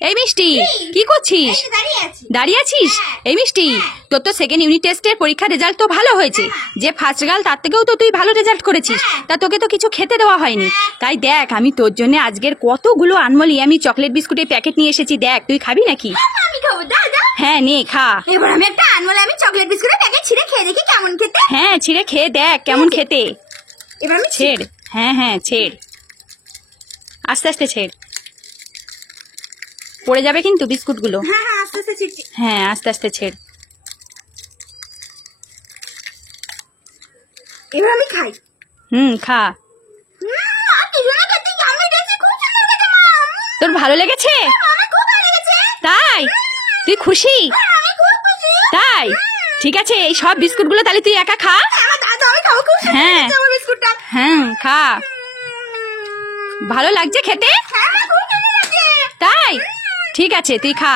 এই মিষ্টি, কি করছিস? দাঁড়িয়ে আছিস? এই মিষ্টি, তোর তো সেকেন্ড ইউনিট টেস্টের পরীক্ষার রেজাল্ট তো ভালো হয়েছে। যে ফার্স্ট গার্ল তার থেকেও তো তুই ভালো রেজাল্ট করেছিস। তা তোকে তো কিছু খেতে দেওয়া হয়নি। তাই দেখ, আমি তোর জন্য আজকের কতগুলো আনমোল ইয়ামি চকলেট বিস্কুটের প্যাকেট নিয়ে এসেছি। দেখ, তুই খাবি নাকি? আমি খাবো, দাদা। হ্যাঁ, নে খা। এবার আমি একটা আনমোল ইয়ামি চকলেট বিস্কুটের প্যাকেট ছিঁড়ে খেয়ে দেখি কেমন খেতে। হ্যাঁ, ছিঁড়ে খেয়ে দেখ কেমন খেতে। এবার আমি ছেড়। হ্যাঁ হ্যাঁ, ছেড়, আস্তে আস্তে ছেড়, পড়ে যাবে কিন্তু বিস্কুটগুলো। হ্যাঁ হ্যাঁ, আস্তে আস্তে ছিঁড়ছি। হ্যাঁ, আস্তে আস্তে ছেড়। এবার আমি খাই। খা। তোর ভালো লেগেছে? তাই? তুই খুশি? তাই? ঠিক আছে, এই সব বিস্কুটগুলো তাহলে তুই একা খা। হ্যাঁ হ্যাঁ, খা। ভালো লাগছে খেতে? তাই? ঠিক আছে, তুই খা।